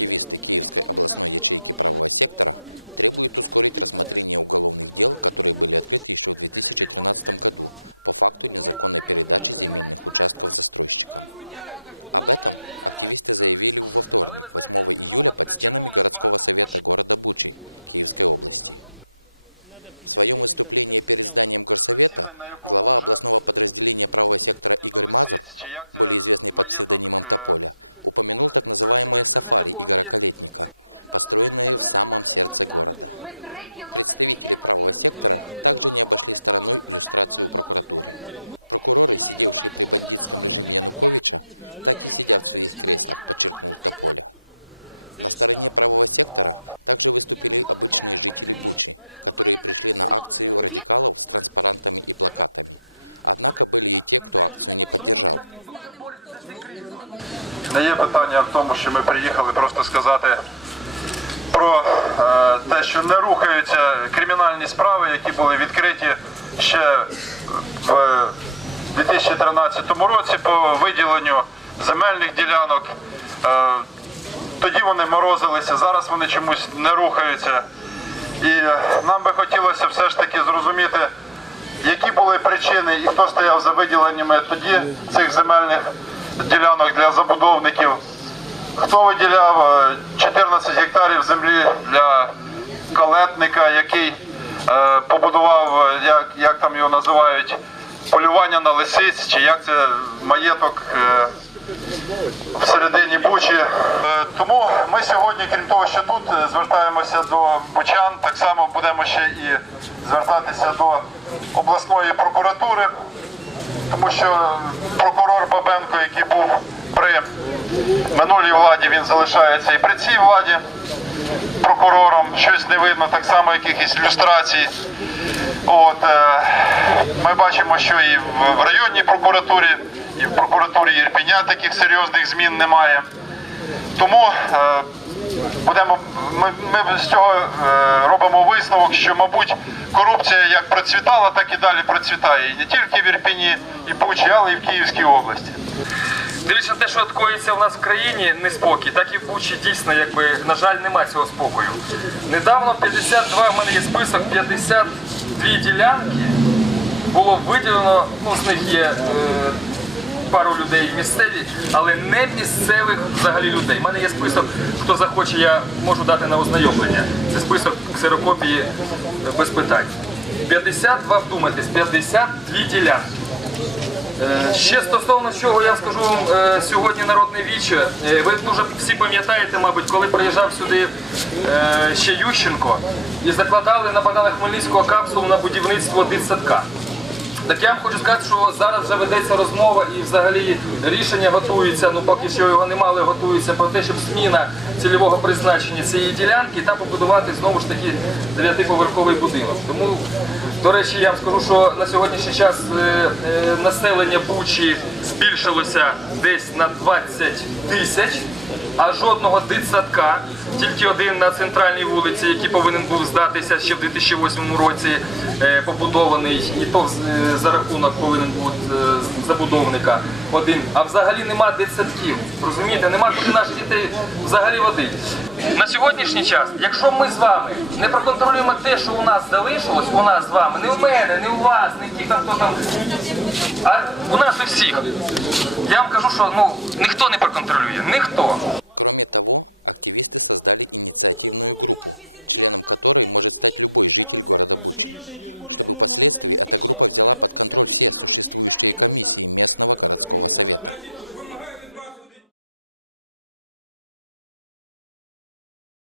Активисты Киевской областной ячейки правого сектора требуют ускорить рассмотрение уголовных дел, которые были открыты еще в 2013 году по факту незаконной передачи земельных участков застройщикам. Об этом активисты заявили во вторник, 8 июля, под стенами городского совета города Бучи Киевской области. В своем выступлении перед зданием горсовета глава областного подразделения правого сектора Игорь Мазур, более известный под псевдонимом Тополя, упомянул так называемые сафари Игоря Калетника, построенные в самом сердце города. Представители правого сектора также не обошли стороной иллюстрацию прокуратуры. Прокуроры, сидевшие при бандитском режиме Януковича, так и сидят в своих креслах, подчеркнул Тополя. На стороне правого сектора также выступили обычные жители Бучи, которые пришли на акцию радикалов с транспарантами и плакатами. Однако были и те, кто акцию не поддержал. Не є питання в тому, що ми приїхали просто сказати про е, те, що не рухаються кримінальні справи, які були відкриті ще в 2013 році по виділенню земельних ділянок. Е, тоді вони морозилися, зараз вони чомусь не рухаються. І нам би хотілося все ж таки зрозуміти, які були причини і хто стояв за виділеннями тоді цих земельних ділянок для забудовників. Хто виділяв е, 14 гектарів землі для калетника, який е, побудував, е, як, як там його називають, полювання на лисиць, чи як це маєток е, в середині Бучі. Е, Тому ми сьогодні, крім того, що тут е, звертаємося до бучан, так само будемо ще і звертатися до обласної прокуратури, тому що прокурор Бабенко, який був при минулій владі, він залишається і при цій владі прокурором. Щось не видно, так само якихось ілюстрацій. От, е, ми бачимо, що і в, районній прокуратурі, і в прокуратурі Єрпеня таких серйозних змін немає. Тому е, будемо, ми, ми з цього е, робимо висновок, що, мабуть, корупція як процвітала, так і далі процвітає. І не тільки в Ірпіні і Бучі, але й в Київській області. На те, що от коїться в нас в країні неспокій, так і в Бучі дійсно, якби, на жаль, нема цього спокою. Недавно 52, в мене є список, 52 ділянки було виділено, ну з них є е, пару людей місцеві, але не місцевих взагалі людей. У мене є список, хто захоче, я можу дати на ознайомлення. Це список ксерокопії е, без питань. 52, вдумайтесь, 52 ділянки. Е, Ще стосовно чого я скажу вам е, сьогодні народне віче. Ви дуже всі пам'ятаєте, мабуть, коли приїжджав сюди ще Ющенко і закладали на Богдана Хмельницького капсулу на будівництво дитсадка. Так я вам хочу сказати, що зараз вже ведеться розмова і взагалі рішення готується, ну поки що його немає, але готується про те, щоб зміна цільового призначення цієї ділянки та побудувати знову ж таки дев'ятиповерховий будинок. Тому до речі, я вам скажу, що на сьогоднішній час е, е, населення Бучі збільшилося десь на 20 тисяч, а жодного дитсадка, тільки один на центральній вулиці, який повинен був здатися ще в 2008 році, е, побудований, і то за рахунок повинен бути е, забудовника один. А взагалі нема дитсадків. Розумієте, нема куди наших дітей взагалі водити. На сьогоднішній час, якщо ми з вами не проконтролюємо те, що у нас залишилось, у нас з вами, не у мене, не у вас, не ті, хто там, а у нас у всіх. Я вам кажу, що ну ніхто не проконтролює, ніхто. Кроме того, активисты создали инициативную группу, членом которой может стать любой житель города Бучи, чтобы впоследствии эта группа взяла под контроль все существующие комиссии местного городского совета.